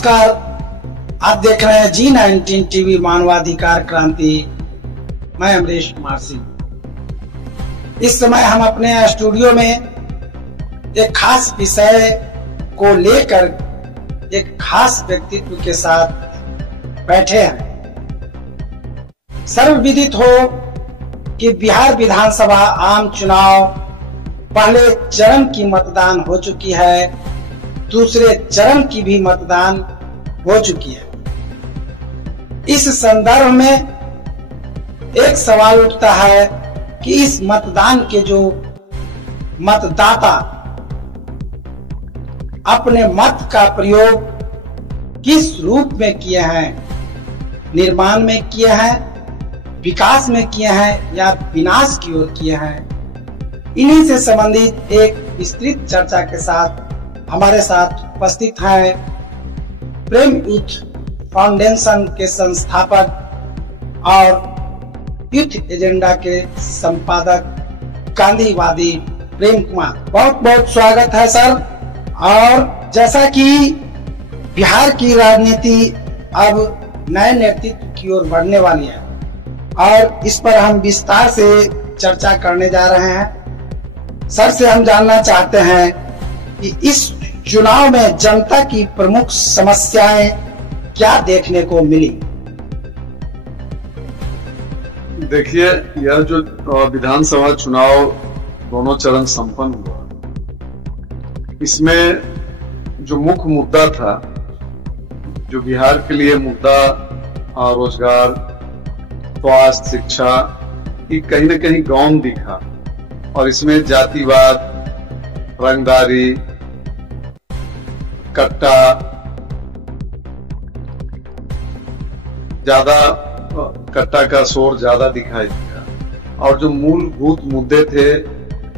नमस्कार, आप देख रहे हैं G19 टीवी मानवाधिकार क्रांति। मैं अमरीश कुमार सिंह। इस समय हम अपने स्टूडियो में एक खास विषय को लेकर एक खास व्यक्तित्व के साथ बैठे हैं। सर्वविदित हो कि बिहार विधानसभा आम चुनाव पहले चरण की मतदान हो चुकी है, दूसरे चरण की भी मतदान हो चुकी है। इस संदर्भ में एक सवाल उठता है कि इस मतदान के जो मतदाता अपने मत का प्रयोग किस रूप में किए हैं, निर्माण में किए हैं, विकास में किए हैं या विनाश की ओर किए हैं। इन्हीं से संबंधित एक विस्तृत चर्चा के साथ हमारे साथ उपस्थित हैं प्रेम यूथ फाउंडेशन के संस्थापक और यूथ एजेंडा के संपादक गांधीवादी प्रेम कुमार। बहुत बहुत स्वागत है सर। और जैसा कि बिहार की राजनीति अब नए नेतृत्व की ओर बढ़ने वाली है और इस पर हम विस्तार से चर्चा करने जा रहे हैं। सर से हम जानना चाहते हैं कि इस चुनाव में जनता की प्रमुख समस्याएं क्या देखने को मिली। देखिए, यह जो विधानसभा चुनाव दोनों चरण संपन्न हुआ, इसमें जो मुख्य मुद्दा था, जो बिहार के लिए मुद्दा रोजगार, स्वास्थ्य, शिक्षा, ये कहीं न कहीं गौण दिखा और इसमें जातिवाद, रंगदारी, कट्टा, ज्यादा कट्टा का शोर ज्यादा दिखाई दिया और जो मूलभूत मुद्दे थे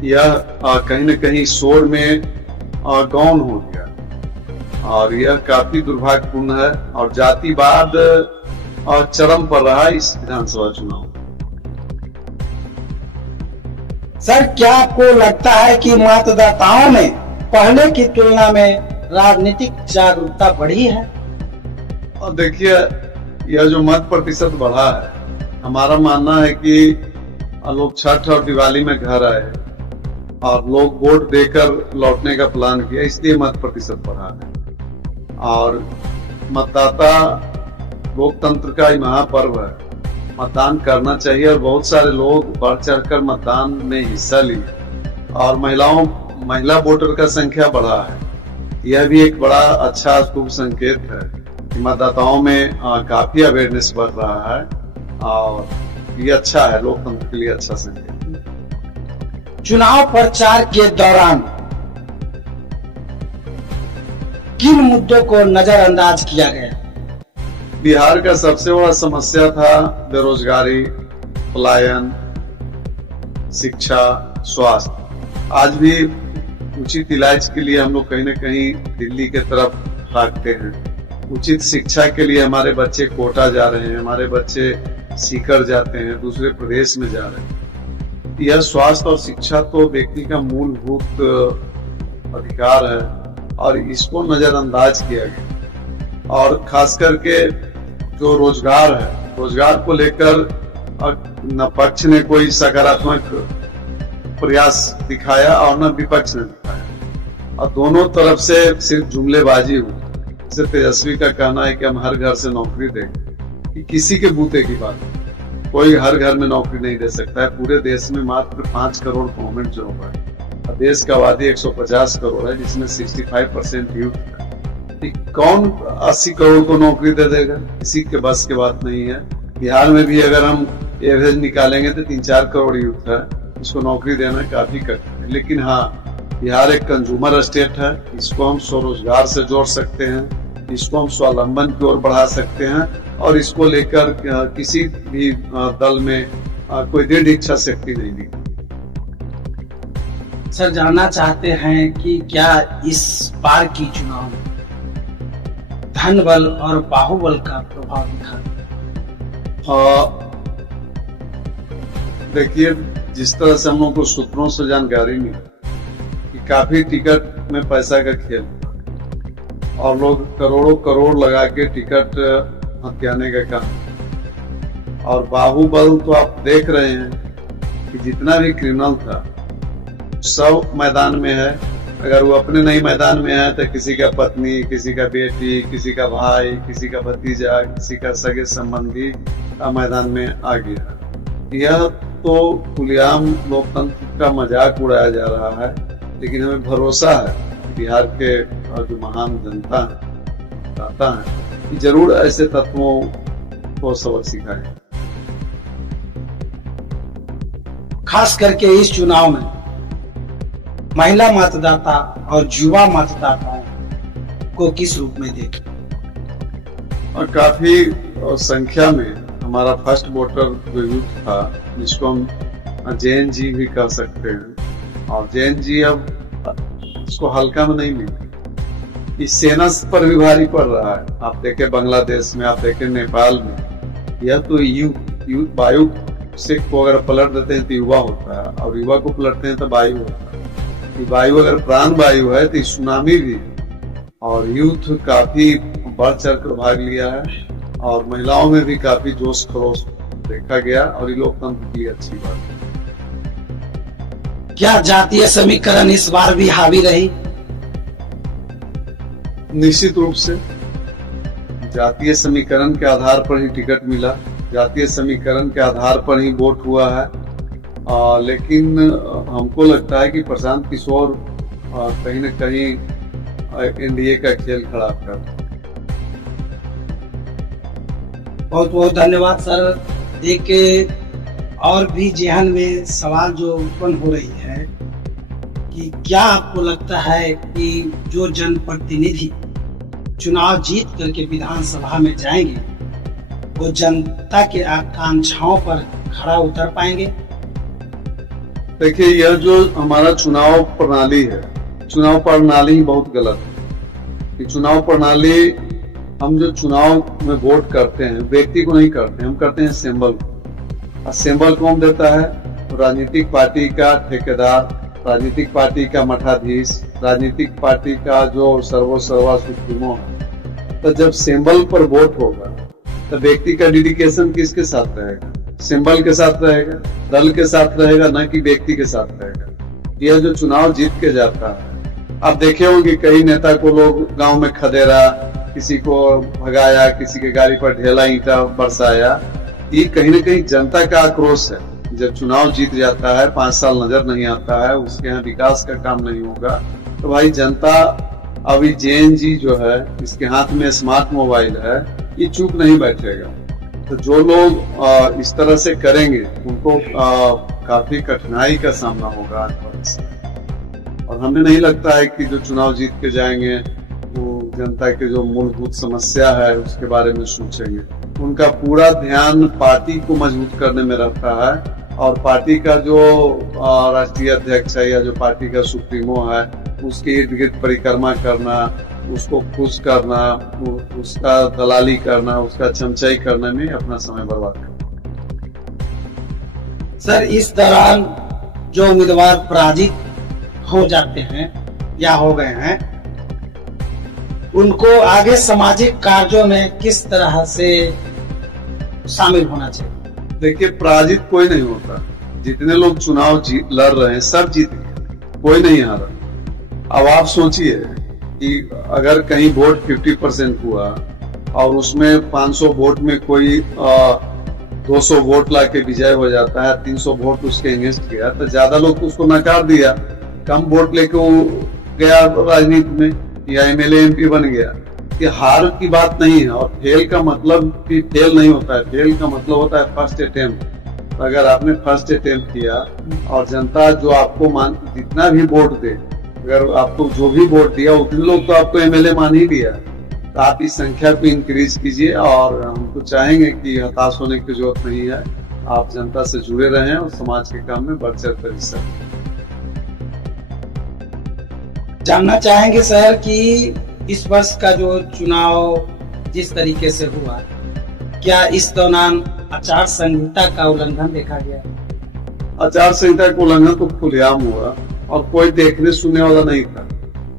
यह कहीं न कहीं शोर में गौण हो गया और यह काफी दुर्भाग्यपूर्ण है और जातिवाद चरम पर रहा इस विधानसभा चुनाव। सर, क्या आपको लगता है कि मतदाताओं में पहले की तुलना में राजनीतिक जागरूकता बढ़ी है? और देखिए, यह जो मत प्रतिशत बढ़ा है, हमारा मानना है कि लोग छठ और दिवाली में घर आए और लोग वोट देकर लौटने का प्लान किया, इसलिए मत प्रतिशत बढ़ा है। और मतदाता लोकतंत्र का ही महापर्व है, मतदान करना चाहिए और बहुत सारे लोग बढ़ चढ़कर मतदान में हिस्सा लिए और महिला वोटर का संख्या बढ़ा है। यह भी एक बड़ा अच्छा शुभ संकेत है कि मतदाताओं में काफी अवेयरनेस बढ़ रहा है और ये अच्छा है, लोकतंत्र के लिए अच्छा संकेत। चुनाव प्रचार के दौरान किन मुद्दों को नजरअंदाज किया गया? बिहार का सबसे बड़ा समस्या था बेरोजगारी, पलायन, शिक्षा, स्वास्थ्य। आज भी उचित इलाज के लिए हम लोग कहीं न कहीं दिल्ली के तरफ भागते हैं। उचित शिक्षा के लिए हमारे बच्चे कोटा जा रहे हैं, हमारे बच्चे सीकर जाते हैं, दूसरे प्रदेश में जा रहे हैं। यह स्वास्थ्य और शिक्षा तो व्यक्ति का मूलभूत अधिकार है और इसको नजरअंदाज किया गया। और खास करके जो रोजगार है, रोजगार को लेकर न पक्ष ने कोई सकारात्मक प्रयास दिखाया और न विपक्ष ने दिखाया और दोनों तरफ से सिर्फ जुमलेबाजी हुई। जैसे तेजस्वी का कहना है कि हम हर घर से नौकरी देंगे, कि किसी के बूते की बात है, कोई हर घर में नौकरी नहीं दे सकता है। पूरे देश में मात्र 5 करोड़ गवर्नमेंट जॉब है और देश का आबादी 150 करोड़ है, जिसमें 65% यूथ है। कौन 80 करोड़ को नौकरी दे देगा? किसी के बस की बात नहीं है। बिहार में भी अगर हम एवरेज निकालेंगे तो 3-4 करोड़ यूथ है, इसको नौकरी देना काफी कठिन है। लेकिन हाँ, बिहार एक कंज्यूमर स्टेट है, इसको हम स्वरोजगार से जोड़ सकते हैं, इसको हम स्वावलंबन की ओर बढ़ा सकते हैं और इसको लेकर किसी भी दल में कोई दृढ़ इच्छा शक्ति नहीं दिखती। सर, जानना चाहते हैं कि क्या इस बार की चुनाव में धन बल और बाहुबल का प्रभाव दिखा? देखिए, जिस तरह से हम लोग को सूत्रों से जानकारी मिली कि काफी टिकट में पैसा का खेल और लोग करोड़ों करोड़ लगा के टिकट हथियाने का काम। और बाहुबल तो आप देख रहे हैं कि जितना भी क्रिमिनल था सब मैदान में है। अगर वो अपने नहीं मैदान में है तो किसी का पत्नी, किसी का बेटी, किसी का भाई, किसी का भतीजा, किसी का सगे संबंधी मैदान में आ गया। यह तो खुलेआम लोकतंत्र का मजाक उड़ाया जा रहा है, लेकिन हमें भरोसा है बिहार के जो महान जनता है कि जरूर ऐसे तत्वों को सबक सिखाए। खास करके इस चुनाव में महिला मतदाता और युवा मतदाताओं को किस रूप में देखें? और काफी संख्या में हमारा फर्स्ट वोटर जो यूथ था, जिसको हम जैन जी भी कह सकते हैं, और जैन जी अब इसको हल्का में नहीं लेंगे। इस सेना पर भी भारी पड़ रहा है। आप देखें बांग्लादेश में, आप देखें नेपाल में, यह तो युवा वायु से को अगर पलट देते हैं तो युवा होता है, और युवा को पलटते हैं तो वायु होता है। वायु अगर प्राण वायु है तो सुनामी भी, और यूथ काफी बढ़ चढ़ कर भाग लिया है, और महिलाओं में भी काफी जोश खरोश देखा गया, और ये लोकतंत्र की अच्छी बात है। क्या जातीय समीकरण इस बार भी हावी रही? निश्चित रूप से जातीय समीकरण के आधार पर ही टिकट मिला, जातीय समीकरण के आधार पर ही वोट हुआ है। लेकिन हमको लगता है कि प्रशांत किशोर कहीं न कहीं एनडीए का खेल खराब कर। बहुत बहुत धन्यवाद सर। एक और भी जहन में सवाल जो उत्पन्न हो रही है कि क्या आपको लगता है कि जो जनप्रतिनिधि चुनाव जीत करके विधानसभा में जाएंगे वो जनता के आकांक्षाओं पर खरा उतर पाएंगे? देखिए, यह जो हमारा चुनाव प्रणाली है, चुनाव प्रणाली बहुत गलत है। कि चुनाव प्रणाली, हम जो चुनाव में वोट करते हैं व्यक्ति को नहीं करते, हम करते हैं सिंबल को। सिंबल कौन देता है? राजनीतिक पार्टी का ठेकेदार, राजनीतिक पार्टी का मठाधीश, राजनीतिक पार्टी का जो सर्वा सुप्रीमो है। तो जब सिंबल पर वोट होगा तो व्यक्ति का डेडिकेशन किसके साथ रहेगा? सिंबल के साथ रहेगा, दल के साथ रहेगा, न कि व्यक्ति के साथ रहेगा। यह जो चुनाव जीत के जाता है, आप देखे होंगे कई नेता को लोग गांव में खदेड़ा, किसी को भगाया, किसी के गाड़ी पर ढेला ईंटा बरसाया। ये कहीं न कहीं जनता का आक्रोश है। जब चुनाव जीत जाता है, 5 साल नजर नहीं आता है, उसके यहाँ विकास का काम नहीं होगा, तो भाई जनता, अभी जैन जी जो है इसके हाथ में स्मार्ट मोबाइल है, ये चुप नहीं बैठेगा। तो जो लोग इस तरह से करेंगे उनको काफी कठिनाई का सामना होगा। और हमें नहीं लगता है कि जो चुनाव जीत के जाएंगे वो जनता के जो मूलभूत समस्या है उसके बारे में सोचेंगे। उनका पूरा ध्यान पार्टी को मजबूत करने में रहता है, और पार्टी का जो राष्ट्रीय अध्यक्ष है या जो पार्टी का सुप्रीमो है उसके इर्द गिर्द परिक्रमा करना, उसको खुश करना, उसका दलाली करना, उसका चमचाई करने में अपना समय बर्बाद करना। सर, इस दौरान जो उम्मीदवार पराजित हो जाते हैं या हो गए हैं, उनको आगे सामाजिक कार्यों में किस तरह से शामिल होना चाहिए? देखिए, पराजित कोई नहीं होता। जितने लोग चुनाव लड़ रहे हैं सब जीत गए, कोई नहीं हारा। अब आप सोचिए कि अगर कहीं वोट 50% हुआ और उसमें 500 वोट में कोई 200 वोट ला के विजय हो जाता है, 300 वोट उसके अगेंस्ट गया, तो ज्यादा लोग उसको नकार दिया, कम वोट लेके वो गया राजनीति में या एमएलए एमपी बन गया। कि हार की बात नहीं है, और फेल का मतलब कि फेल नहीं होता है, फेल का मतलब होता है फर्स्ट अटेम्प्ट। अगर आपने फर्स्ट अटेम्प्ट किया और जनता जो आपको जितना भी वोट दे, अगर आपको जो भी वोट दिया उतने लोग तो आपको एमएलए मान ही दिया, तो आप इस संख्या को इंक्रीज कीजिए। और हमको चाहेंगे कि हताश होने की जरूरत नहीं है, आप जनता से जुड़े रहें और समाज के काम में बढ़ चढ़ कर हिस्सा जानना चाहेंगे सर कि इस वर्ष का जो चुनाव जिस तरीके से हुआ, क्या इस दौरान आचार संहिता का उल्लंघन देखा गया? आचार संहिता का उल्लंघन तो खुलेआम हुआ और कोई देखने सुनने वाला नहीं था।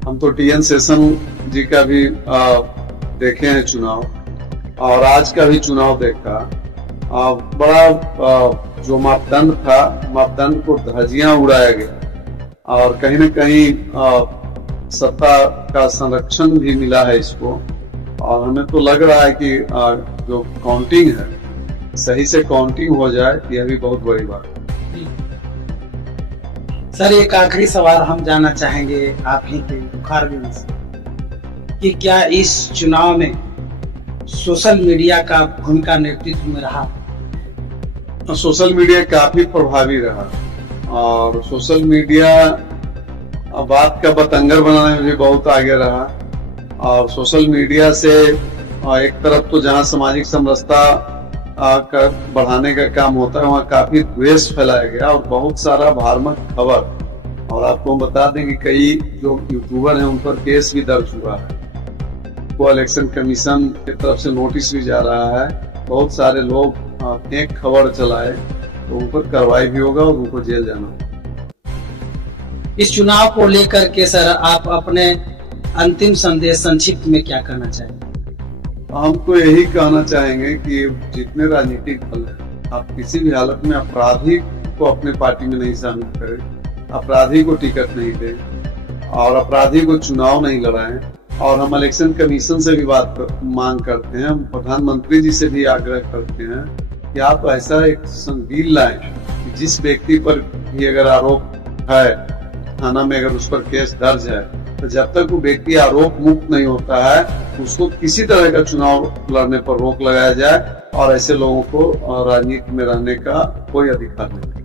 हम तो TN शेषन जी का भी देखे हैं चुनाव, और आज का भी चुनाव देखा। बड़ा जो मापदंड था, मापदंड को धज्जियां उड़ाया गया और कहीं न कहीं सत्ता का संरक्षण भी मिला है इसको। और हमें तो लग रहा है कि जो काउंटिंग है, सही से काउंटिंग हो जाए, यह भी बहुत बड़ी बात है। सर, एक आखिरी सवाल हम जानना चाहेंगे आप ही के मुखारबिन से कि क्या इस चुनाव में सोशल मीडिया का भूमिका नेतृत्व में रहा? सोशल मीडिया काफी प्रभावी रहा, और सोशल मीडिया बात का बतंगर बनाने में भी बहुत आगे रहा। और सोशल मीडिया से एक तरफ तो जहां सामाजिक समरसता का बढ़ाने का काम होता है, वहाँ काफी द्वेष फैलाया गया और बहुत सारा भ्रामक खबर। और आपको हम बता दें कि कई जो यूट्यूबर हैं उन पर केस भी दर्ज हुआ है, वो इलेक्शन कमीशन की तरफ से नोटिस भी जा रहा है। बहुत सारे लोग फेक खबर चलाए तो उन पर कार्रवाई भी होगा और उनको जेल जाना होगा। इस चुनाव को लेकर के सर आप अपने अंतिम संदेश संक्षिप्त में क्या कहना चाहेंगे? हम तो यही कहना चाहेंगे कि जितने राजनीतिक दल हैं, आप किसी भी हालत में अपराधी को अपने पार्टी में नहीं शामिल करें, अपराधी को टिकट नहीं दें और अपराधी को चुनाव नहीं लड़ाएं। और हम इलेक्शन कमीशन से भी मांग करते हैं, हम प्रधानमंत्री जी से भी आग्रह करते हैं कि आप ऐसा एक संगीन लाएं कि जिस व्यक्ति पर भी अगर आरोप है, थाना में अगर उस पर केस दर्ज है, तो जब तक वो व्यक्ति आरोप मुक्त नहीं होता है, उसको किसी तरह का चुनाव लड़ने पर रोक लगाया जाए और ऐसे लोगों को राजनीति में रहने का कोई अधिकार नहीं।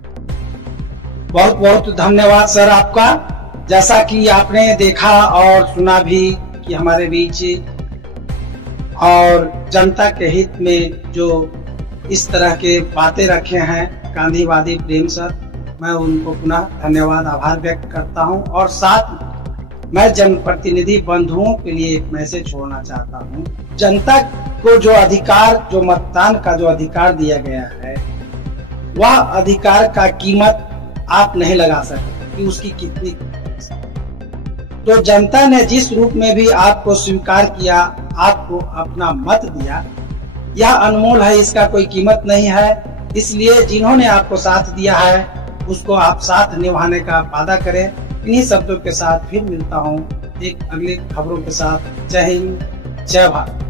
बहुत बहुत धन्यवाद सर आपका। जैसा कि आपने देखा और सुना भी कि हमारे बीच और जनता के हित में जो इस तरह के बातें रखे हैं गांधीवादी प्रेम सर, मैं उनको पुनः धन्यवाद आभार व्यक्त करता हूं। और साथ मैं जनप्रतिनिधि बंधुओं के लिए एक मैसेज छोड़ना चाहता हूं। जनता को जो अधिकार, जो मतदान का जो अधिकार दिया गया है, वह अधिकार का कीमत आप नहीं लगा सकते कि उसकी कितनी। तो जनता ने जिस रूप में भी आपको स्वीकार किया, आपको अपना मत दिया, यह अनमोल है, इसका कोई कीमत नहीं है। इसलिए जिन्होंने आपको साथ दिया है उसको आप साथ निभाने का वादा करें। इन्हीं शब्दों के साथ फिर मिलता हूँ एक अगली खबरों के साथ। जय हिंद, जय भारत।